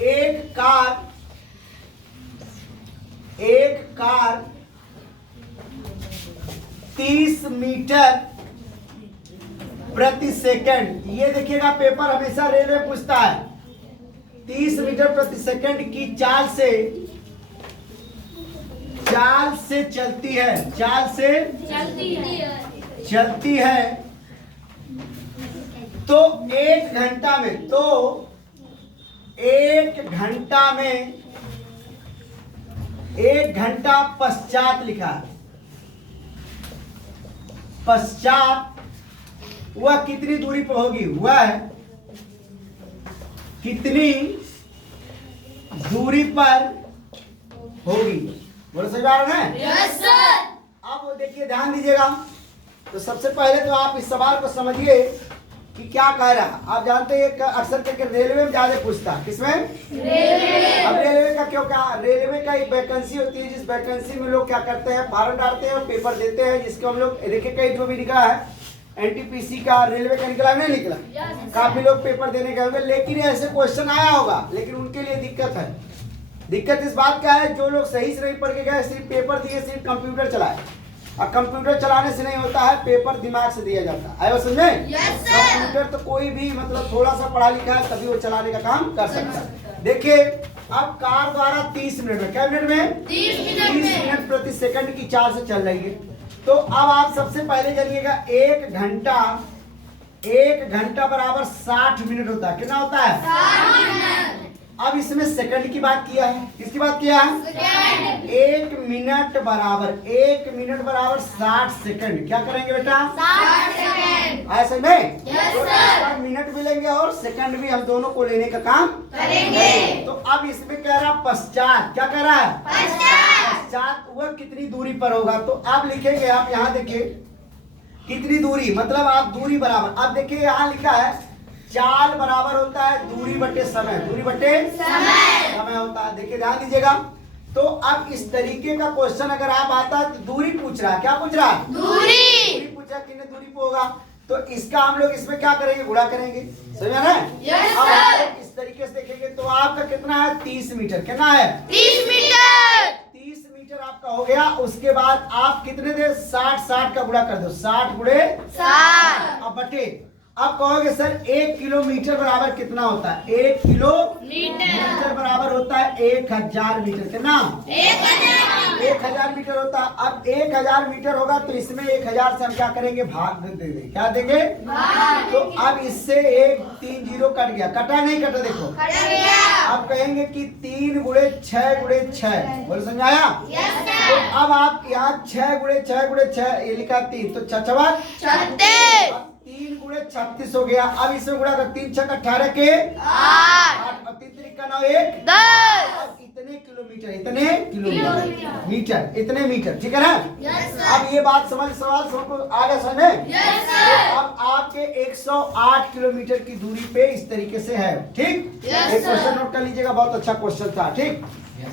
एक car 30 metre प्रति second, ये देखिएगा पेपर हमेशा रेलवे पूछता है, 30 मीटर प्रति सेकंड की चाल से चलती है तो एक घंटा पश्चात लिखा है। पश्चात वह कितनी दूरी पर होगी, वह कितनी दूरी पर होगी। बोलो सही बात है? Yes sir. अब देखिए ध्यान दीजिएगा, तो सबसे पहले तो आप इस सवाल को समझिए कि क्या कह रहा है। आप जानते हैं अक्सर करके रेलवे में ज्यादा पूछता है, किसमें? रेलवे। अब रेलवे का क्यों, क्या रेलवे का एक वैकेंसी होती है, जिस वैकेंसी में लोग क्या करते हैं, फॉर्म डालते हैं और पेपर देते हैं, जिसको हम लोग देखिए कई जो भी निकला है एनटीपीसी का, रेलवे का निकला नहीं निकला, काफी लोग पेपर देने गए होंगे, लेकिन ऐसे क्वेश्चन आया होगा, लेकिन उनके लिए दिक्कत है। दिक्कत इस बात का है, जो लोग सही से नहीं पढ़ के गए, सिर्फ पेपर दिए, सिर्फ कंप्यूटर चलाए, और कंप्यूटर चलाने से नहीं होता है, पेपर दिमाग से दिया जाता है। आयो समझे? कंप्यूटर तो कोई भी मतलब थोड़ा सा पढ़ा लिखा है तभी वो चलाने का काम कर सकता है। देखिए अब कार द्वारा 30 मिनट में, क्या मिनट में? 30 मिनट प्रति सेकंड की चाल से चल रही है। तो अब आप सबसे पहले जानिएगा एक घंटा बराबर 60 मिनट होता है। कितना होता है? 60 मिनट। अब इसमें सेकंड की बात किया है, किसकी बात किया है? एक मिनट बराबर 60 सेकंड। क्या करेंगे बेटा? 60 सेकंड। ऐसे में तो इसका मिनट भी लेंगे और सेकंड भी, हम दोनों को लेने का काम करेंगे। तो अब इसमें कह रहा पश्चात, क्या कह रहा है? पश्चात वह कितनी दूरी पर होगा। तो आप लिखेंगे, आप यहाँ देखिए कितनी दूरी, मतलब आप दूरी बराबर, अब देखिए यहाँ लिखा है चाल बराबर होता है दूरी बटे समय, दूरी बटे समय होता है। देखिए ध्यान दीजिएगा, तो अब इस तरीके का क्वेश्चन अगर आप आता है तो दूरी पूछ रहा है, क्या पूछ रहा है? दूरी पूछ रहा, कितने दूरी पे होगा, तो इसका हम लोग इसमें क्या करेंगे? गुणा करेंगे। समझा ना? अब हम लोग इस तरीके से देखेंगे तो आपका कितना है? 30 मीटर। कितना है? 30 मीटर आपका हो गया। उसके बाद आप कितने दे? 60 का गुणा कर दो, 60 गुणे 60। अब बटे, अब कहोगे सर 1 किलोमीटर बराबर कितना होता है? 1 किलोमीटर बराबर होता है 1000 मीटर। कितना? 1000 मीटर होता है। अब 1000 मीटर होगा तो इसमें 1000 से हम क्या करेंगे? भाग दे देंगे। क्या देंगे? भाग। तो अब इससे 1 3 0 कट गया, कटा नहीं कटा? देखो अब कहेंगे कि 3 गुणे 6 बोलो समझाया? तो अब आप यहाँ 6 गुणे 6 ये लिखा 3, तो 6 3 गुणे 36 हो गया। अब इसमें गुणा कर, 3 6 18 के 8 और 3 3 का 9 1 10। अब इतने मीटर, ठीक है ना? अब ये बात समझ, सवाल सबको आगे समझे? तो अब आपके 108 किलोमीटर की दूरी पे इस तरीके से है। ठीक, एक क्वेश्चन नोट कर लीजिएगा, बहुत अच्छा क्वेश्चन था। ठीक।